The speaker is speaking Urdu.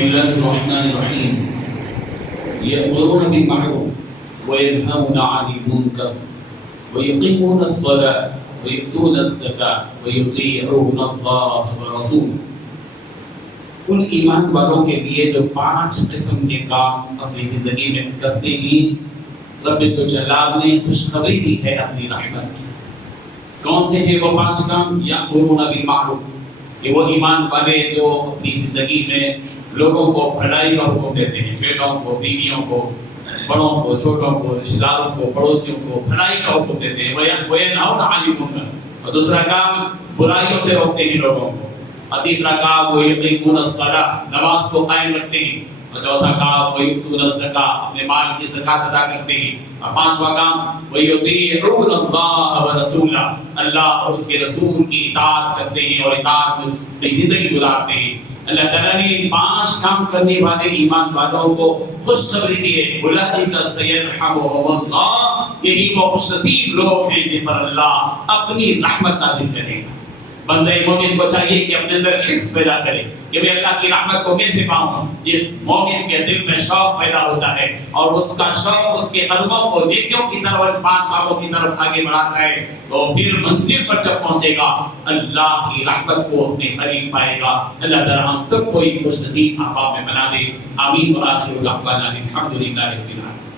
الله الرحمن الرحيم يأمرون بالمعروف وينهون عن المنكر ويقيمون الصلاة ويؤتون الزكاة ويطيعون الله ورسوله. ان ایمان والوں کے لیے جو 5 قسم کے کام اپنی زندگی میں کرتے ہیں، رب جلال نے خوشخبری دی ہے اپنی رحمت کی. کون سے ہیں وہ 5 کام؟ یأمرون بالمعروف، کہ وہ ایمان والے جو اپنی زندگی میں لوگوں کو بھلائی کا حکم دیتے ہیں، بیٹوں کو، بیویوں کو، بڑوں کو، چھوٹوں کو، رشتہ داروں کو، پڑوسیوں کو بھلائی کا حکم دیتے ہیں. وَيَنْهَوْنَ عَنِ الْمُنكَرِ، اور دوسرا کام برائیوں سے روکتے ہیں لوگوں کو. اور تیسرا کام وَيُقِيمُونَ الصَّلَاةَ، نماز کو قائم رکھتے ہیں. اور چوتھا کام وَيُؤْتُونَ الزَّكَاةَ، اپنے مال کی زکات ادا کرتے ہیں. اور 5واں کام وَيُطِيعُونَ اللَّهَ وَرَسُولَهُ، اللہ اور اس کے رسول کی اطاعت کرتے ہیں اور اطاعت میں زندگی گزارتے ہیں. اللہ تعالیٰ نے 5 کام کرنے والے ایمان والوں کو خوشخبری دی ہے. اولئک سیرحمهم اللہ، یہی وہ خوش نصیب لوگ ہیں جن پر اللہ اپنی رحمت نازل کرے گا. بندہ مومن کو چاہیے کہ اپنے اندر حرص پیدا کرے کہ میں اللہ کی رحمت کو کیسے پاؤں. جس مومن کے دل میں شوق پیدا ہوتا ہے اور اس کا شوق اس کے قدموں کو نیکیوں کی طرف، 5 کاموں کی طرف آگے بڑھاتا ہے، تو پھر منزل پر جب پہنچے گا اللہ کی رحمت کو اپنے قریب پائے گا. اللہ تعالی ہم سب کو ایک خوش نصیب احباب میں بنا دے. آمین. وآخر دعوانا الحمد للہ رب العالمین.